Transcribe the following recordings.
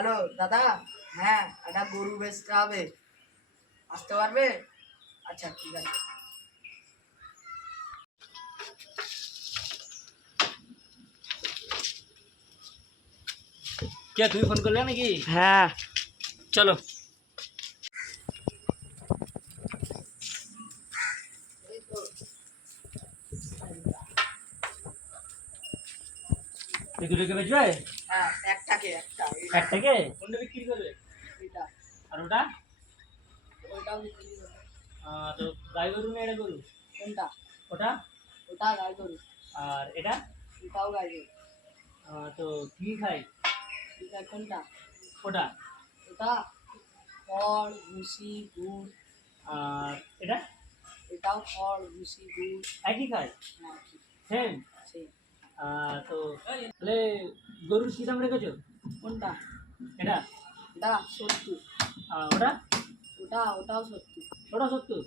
Hello দাদা, হ্যাঁ একটা গরু বেচতে হবে, আসতে পারবে? আচ্ছা ঠিক আছে। কে তুমি ফোন করলে নাকি? হ্যাঁ চলো। এগুলোকে বেচবে? হ্যাঁ একটাকে একটা একটাকে কোনটা বিক্রি করবে? এটা আর ওটা? ওইটাও বিক্রি করবো। তো গাই গরু না এটা গরু? কোনটা? ওটা? ওটা গাই গরু। আর এটা? এটাও গাই গরু। তো কি খাই? এটা কোনটা? ওটা? ওটা খড় ভুসি গুড়। আর এটা? এটাও খড় ভুসি গুড়। একই খাই? হ্যাঁ সেম? সেই। তো তাহলে গরুর কি দাম রেখেছো? কোনটা? এটা? এটা 70। আর ওটা? ওটাও 70। ওটা 70?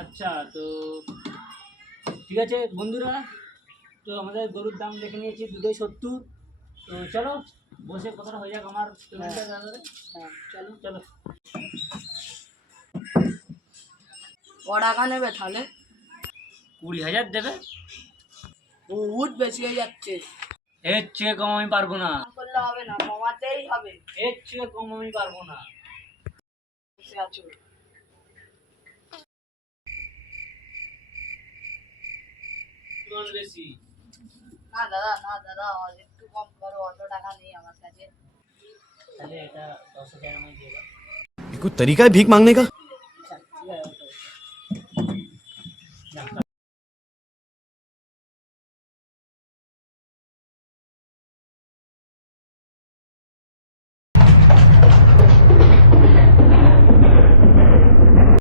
আচ্ছা, তো ঠিক আছে বন্ধুরা, তো আমাদের গরুর দাম দেখে নিয়েছি দুটোই 70। তো চলো বসে কথাটা হয়ে যাক আমার পেমেন্টটা দাদা। হ্যাঁ চলো। চলো। ক টাকা নেবে তাহলে? 20,000 দেবে? বহুত বেশি হয়ে যাচ্ছে। এর চেয়ে কম আমি পারবো না। কম করলে হবে না, কমাতেই হবে। এর চেয়ে কম আমি পারবো না। বসে আছো। তোমার বেশি। না দাদা, না দাদা, একটু কম করো, অত টাকা নেই আমার কাছে। তাহলে এটা 10,000 আমি দিয়ে দাও। कोई तरीका है भीख मांगने का? আচ্ছা ঠিক আছে, ওটা। না,